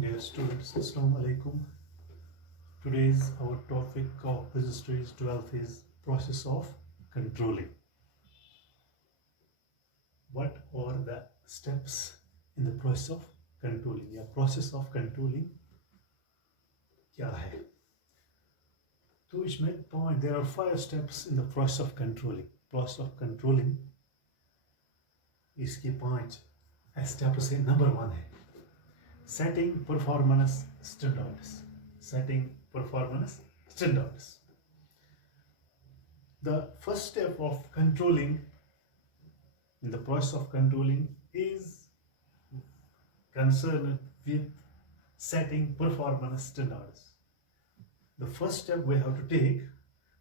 Dear students, Assalamu alaikum. Today's our topic of Business Studies 12th is process of controlling. What are the steps in the process of controlling? या process of controlling क्या है? तो इसमें point there are 5 steps in the process of controlling. Process of controlling इसके 5 steps है. Number 1 है setting performance standards. Setting performance standards. The first step of controlling in the process of controlling is concerned with setting performance standards. The first step we have to take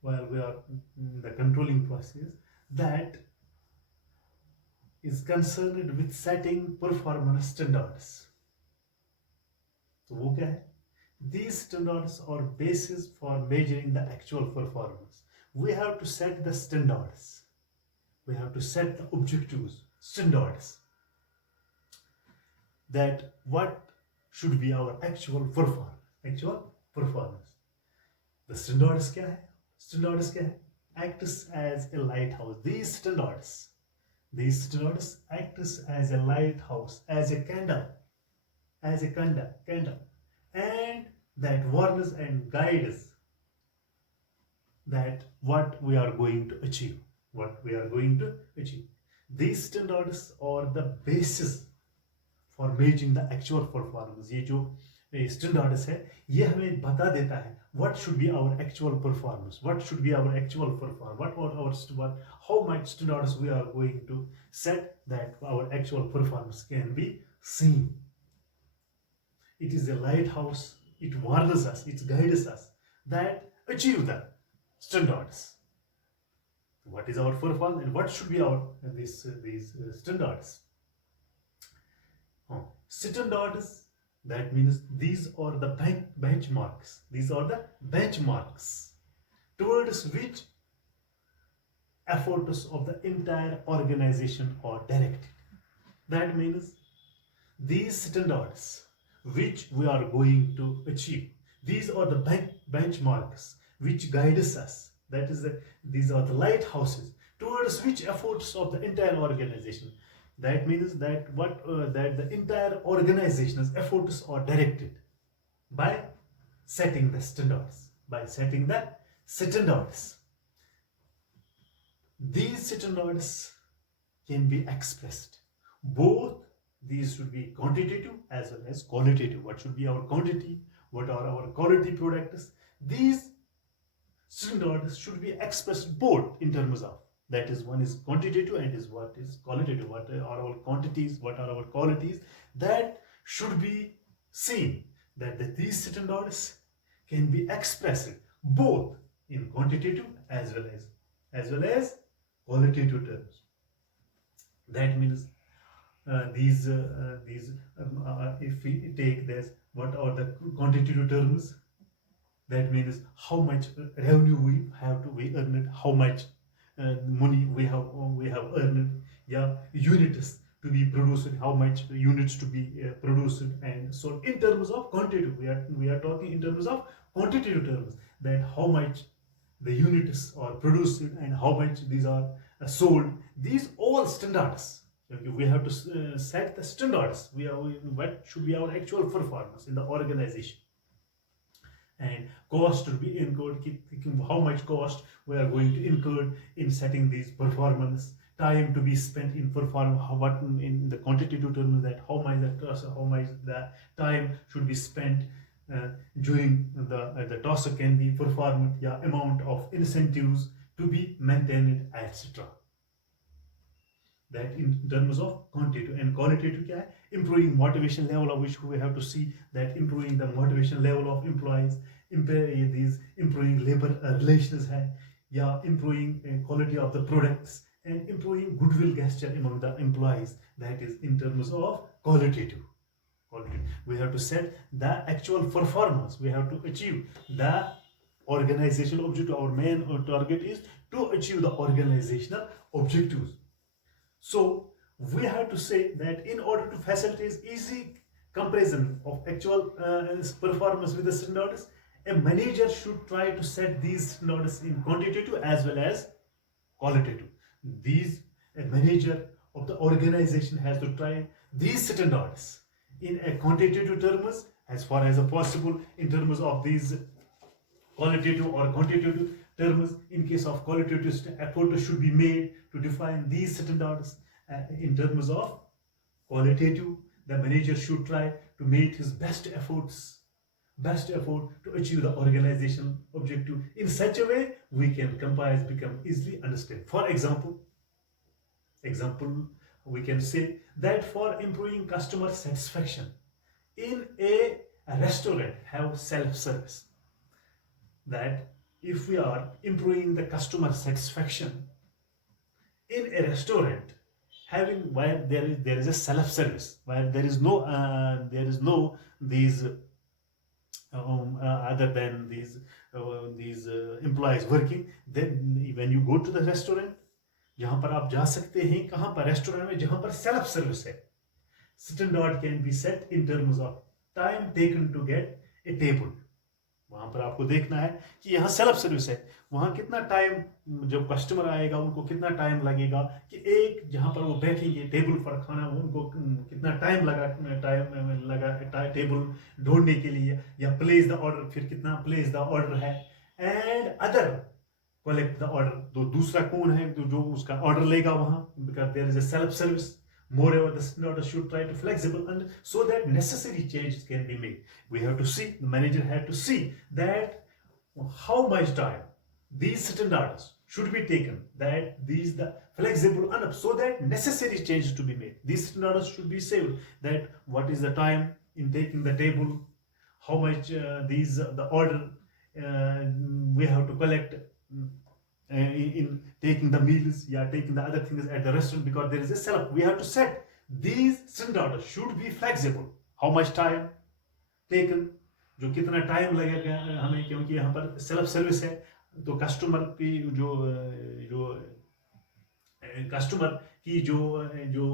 while we are in the controlling process that is concerned with setting performance standards. तो वो क्या है? These standards are basis for measuring the actual performance. We have to set the standards. We have to set the objectives, standards. That what should be our actual performance. Actual performance. The standards क्या है? Standards क्या है? Acts as a lighthouse. These standards acts as a lighthouse, as a candle. And that warns and guides that what we are going to achieve. These standards are the basis for measuring the actual performance. ये जो standards है ये हमें बता देता है what should be our actual performance, how much standards we are going to set that our actual performance can be seen. It is a lighthouse. It warns us, it guides us that achieve the standards. What is our performance and what should be our these standards? Standards, that means these are the benchmarks. These are the benchmarks towards which efforts of the entire organization are directed. That means these standards which we are going to achieve. These are the benchmarks which guides us. That is, these are the lighthouses towards which efforts of the entire organization. That means that that the entire organization's efforts are directed by setting the standards. These standards can be expressed both. These should be quantitative as well as qualitative. What should be our quantity? What are our quality products? These standards should be expressed both in terms of, that is, one is quantitative and is what is qualitative. What are our quantities? What are our qualities? That should be seen that these standards can be expressed both in quantitative as well as qualitative terms. That means if we take this, what are the quantitative terms? That means how much revenue we earned, how much money we have earned, units to be produced, how much units to be produced, and so in terms of quantitative, we are talking in terms of quantitative terms, that how much the units are produced and how much these are sold. These all standards. We have to set the standards. What should be our actual performance in the organization, and cost to be incurred. How much cost we are going to incur in setting these performance. Time to be spent in performance. What in the quantitative terms, that how much the time should be spent during the task can be performed. Amount of incentives to be maintained, etc. That in terms of quantitative. And qualitative क्या है? Improving motivation level of which we have to see that improving the motivation level of employees, improving labor relations है, improving quality of the products, and improving goodwill gesture among the employees. That is in terms of qualitative. We have to set the actual performance. We have to achieve the organizational objective. Our main target is to achieve the organizational objectives. So we have to say that in order to facilitate easy comparison of actual performance with the standards, a manager should try to set these standards in quantitative as well as qualitative. These A manager of the organization has to try these standards in a quantitative terms as far as possible, in terms of these qualitative or quantitative terms. In case of qualitative, effort should be made to define these standards. In terms of qualitative, the manager should try to make his best effort to achieve the organizational objective. In such a way, we can comprise become easily understood. For example, we can say that for improving customer satisfaction in a restaurant have self-service. That if we are improving the customer satisfaction in a restaurant, having where there is a self-service, where there is no these other than these employees working, then when you go to the restaurant, जहाँ पर आप जा सकते हैं, कहाँ पर restaurant में जहाँ पर सेल्फ सर्विस है, standard can be set in terms of time taken to get a table. वहां पर आपको देखना है कि यहाँ सेल्फ सर्विस है, वहां कितना टाइम, जब कस्टमर आएगा उनको कितना टाइम लगेगा, कि एक जहां पर वो बैठेंगे टेबल पर खाना, उनको कितना टाइम लगा टेबल ढूंढने के लिए, या प्लेस द ऑर्डर, फिर कितना प्लेस द ऑर्डर है, and other collect the order. तो दूसरा कौन है जो उसका ऑर्डर लेगा वहां, because there is a self service. Moreover, the standard should try to flexible and so that necessary changes can be made. We have to see, the manager had to see that how much time these standards should be taken, that these the flexible and so that necessary changes to be made. These standards should be saved, that what is the time in taking the table, how much the order we have to collect in taking the meals, taking the other things at the restaurant, because there is a setup. We have to set these standards should be flexible. How much time taken, जो कितना time लगेगा हमें, क्योंकि यहाँ पर self service है, तो customer की जो कस्टमर की जो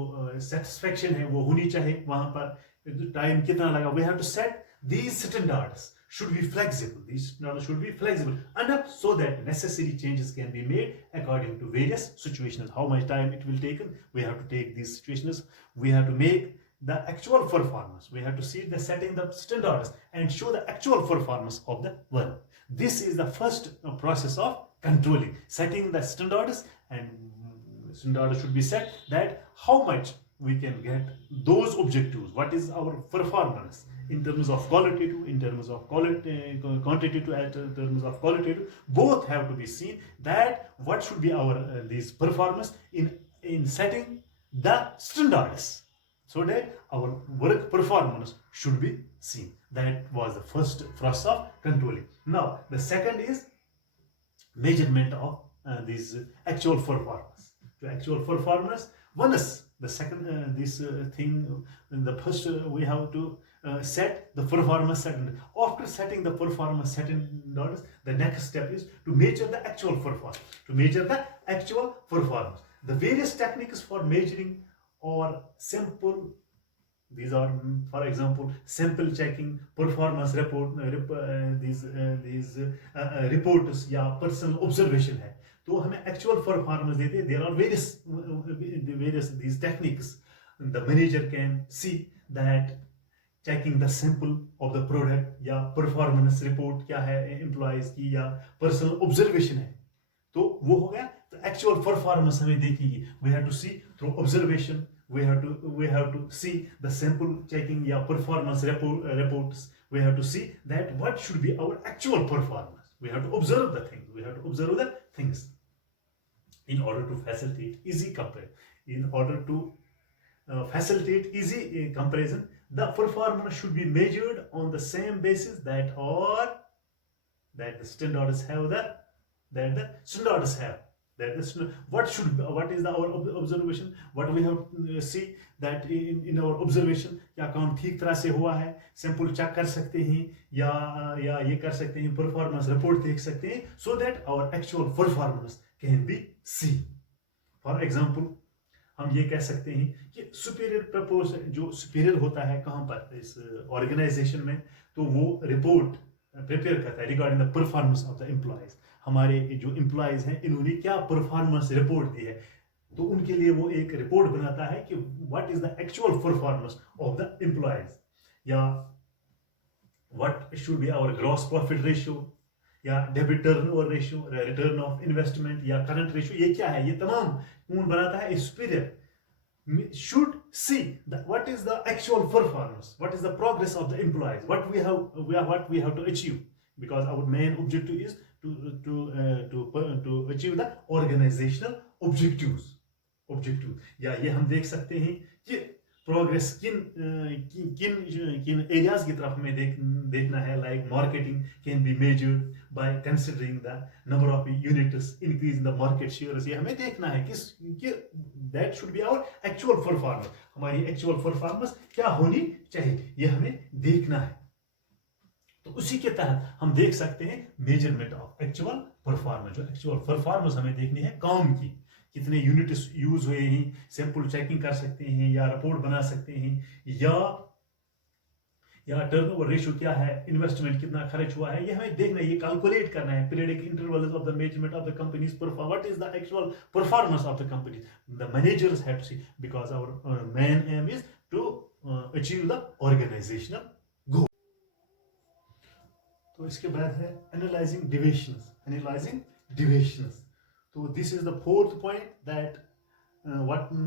सेटिस्फेक्शन है वो होनी चाहिए. वहाँ पर टाइम कितना लगा. We have to set these standards should be flexible. These standards should be flexible enough so that necessary changes can be made according to various situations. How much time it will take, we have to take these situations. We have to make the actual performance. We have to see the setting the standards and show the actual performance of the work. This is the first process of controlling, setting the standards, and standards should be set that how much we can get those objectives. What is our performance in terms of qualitative, in terms of quantitative, in terms of qualitative, both have to be seen. That what should be our this performance in setting the standards, so that our work performance should be seen. That was the first process of controlling. Now the second is measurement of this actual performance. To actual performance, one is the second thing. In the first we have to set the performance setting. After setting the performance setting, the next step is to measure the actual performance. To measure the actual performance, the various techniques for measuring or simple. These are, for example, sample checking, performance report, these reports या personal observation है. तो हमें actual performance देते हैं. There are various these techniques. The manager can see that checking the sample of the product या performance report क्या है employees की, या personal observation है. तो वो हो गया. तो actual performance हमें देखेगी. We have to see through observation. We have to see the sample checking या performance reports. We have to see that what should be our actual performance. We have to observe the things. We have to observe the things in order to facilitate easy comparison. In order to facilitate easy comparison, the performance should be measured on the same basis that the standards have the standards have. What is our observation? What we have to see that in our observation, क्या काम ठीक तरह से हुआ है, sample check कर सकते हैं, या ये कर सकते हैं, परफॉर्मेंस रिपोर्ट देख सकते हैं, so that our actual performance can be seen. For example, हम ये कह सकते हैं कि सुपीरियर प्रपोज जो सुपीरियर होता है कहाँ पर इस ऑर्गेनाइजेशन में, तो वो रिपोर्ट प्रिपेयर करता है regarding the performance of the employees. हमारे जो एम्प्लॉयज हैं इन्होंने क्या परफॉर्मेंस रिपोर्ट दी है, तो उनके लिए वो एक रिपोर्ट बनाता है कि what is the actual performance of the employees, या what should be our gross profit ratio, या debit turnover ratio, return of investment, या करंट रेशियो। ये क्या है, ये तमाम कौन बनाता है, superior should see what is the actual performance, what is the progress of the employees, what we have to achieve, because our main objective is to achieve the organizational objectives। या ये हम देख सकते हैं कि प्रोग्रेस किन किन areas की तरफ हमें देखना है, like marketing can be measured by considering the number of units increase in the market shares. ये हमें देखना है कि that should be our actual performance, हमारी एक्चुअल परफॉर्मेंस क्या होनी चाहिए, ये हमें देखना है। तो उसी के तहत हम देख सकते हैं मेजरमेंट ऑफ एक्चुअल परफॉर्मेंस। जो एक्चुअल परफॉर्मेंस हमें देखनी है काम की, कितने यूनिट यूज हुए हैं, सैंपल चेकिंग कर सकते हैं, या रिपोर्ट बना सकते हैं, या टर्नओवर रेशियो क्या है, इन्वेस्टमेंट कितना खर्च हुआ है, ये हमें देखना है, ये कैलकुलेट करना है। Periodic intervals of the measurement of the company's perform, what is the actual performance of the company, the managers have to see, because our main aim is to achieve the organisational goal. तो इसके बाद है analysing deviations. So this is the fourth point, that what do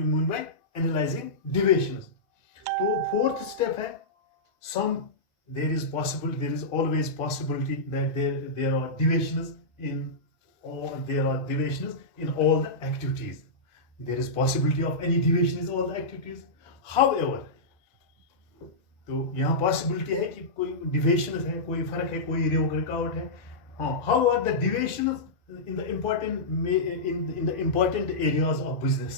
you mean by analyzing deviations? तो fourth step है there is always possibility that there are deviations in all the activities. There is possibility of any deviation in all the activities. However, तो यहाँ possibility है कि कोई deviations है, कोई फर्क है, कोई रुकावट है। However, the deviations in the important areas of business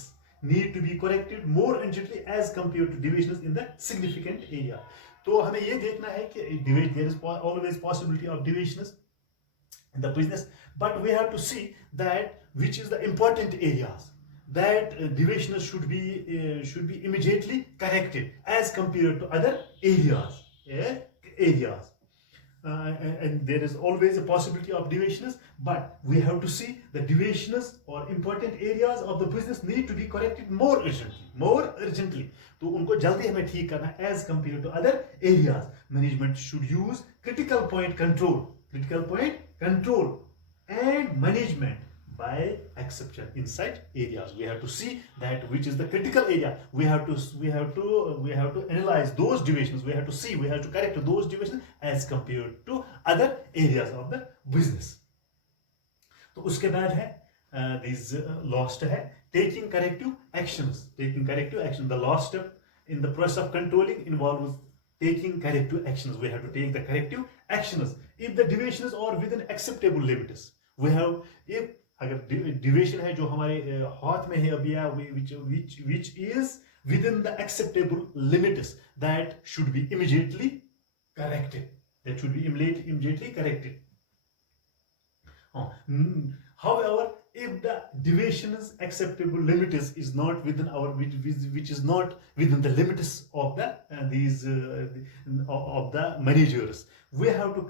need to be corrected more urgently as compared to deviations in the significant area। तो हमें ये देखना है कि there is always possibility of deviations in the business, but we have to see that which is the important areas that deviations should be immediately corrected as compared to other areas. And there is always a possibility of deviations, but we have to see the deviations or important areas of the business need to be corrected more urgently। तो उनको जल्दी हमें ठीक करना है as compared to other areas। Management should use critical point control and management by exception in such areas। We have to see that which is the critical area, we have to analyze those deviations, we have to see, we have to correct those deviations as compared to other areas of the business। तो उसके बाद है this last है taking corrective actions। The last step in the process of controlling involves taking corrective actions। We have to take the corrective actions if the deviations are within acceptable limits। if अगर deviation है जो हमारे हाथ में है अभी, which is within the acceptable limits, that should be immediately corrected। However, if the deviation's acceptable limits is not within which is not within the limits of the of the managers, we have to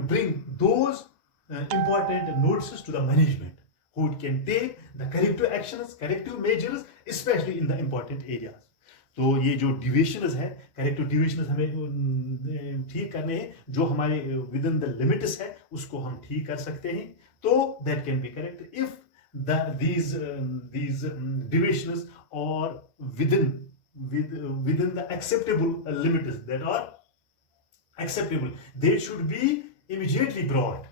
bring those important notices to the management, who can take the corrective measures, especially in the important areas। तो ये जो deviations है, corrective deviations हमें ठीक करने हैं, जो हमारे विद इन द लिमिट्स है उसको हम ठीक कर सकते हैं। तो that can be correct if these deviations are within the acceptable limits that are acceptable, they should be immediately brought।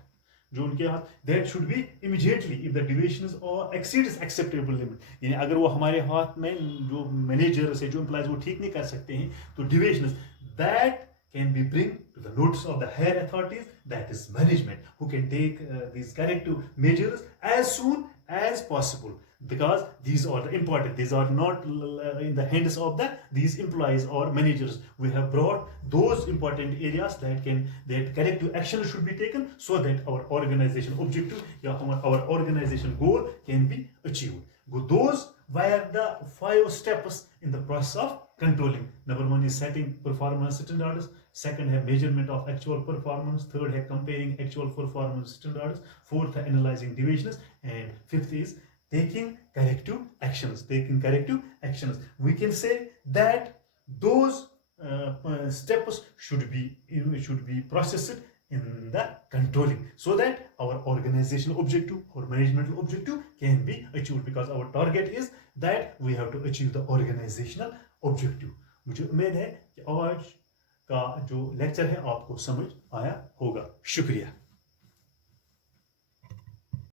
जो उनके हाथ, that should be immediately if the deviations or exceeds acceptable limit। यानी अगर वो हमारे हाथ में जो मैनेजर से जो एम्प्लॉयज वो ठीक नहीं कर सकते हैं, तो deviations that can be bring to the notice of the higher authorities, that is management, who can take these corrective measures as soon as possible, because these are the important, these are not in the hands of these employees or managers. We have brought those important areas that corrective action should be taken, so that our organization objective, our organization goal can be achieved. Those were the 5 steps in the process of controlling. Number 1 is setting performance standards. Second है measurement of actual performance. Third है comparing actual performance standards. Fourth है analyzing deviations. And fifth is taking corrective actions. We can say that those steps should be processed in the controlling, so that our organizational objective or managemental objective can be achieved, because our target is that we have to achieve the organizational objective. मुझे उम्मीद है कि आज का जो lecture है आपको समझ आया होगा। शुक्रिया।